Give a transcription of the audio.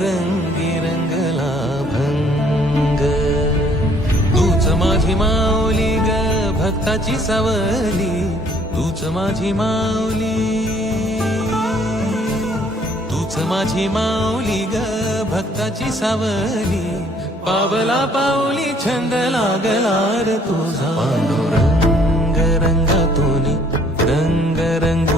रंगी रंगला भंग तूच माझी माऊली ग भक्ताची सावली. तूच माझी माऊली. तूच माझी माऊली ग भक्ताची सावली. पावला पाऊली छंद लागला र तुझा. पांडुरंग रंगातून रंग रंगुनिया रंग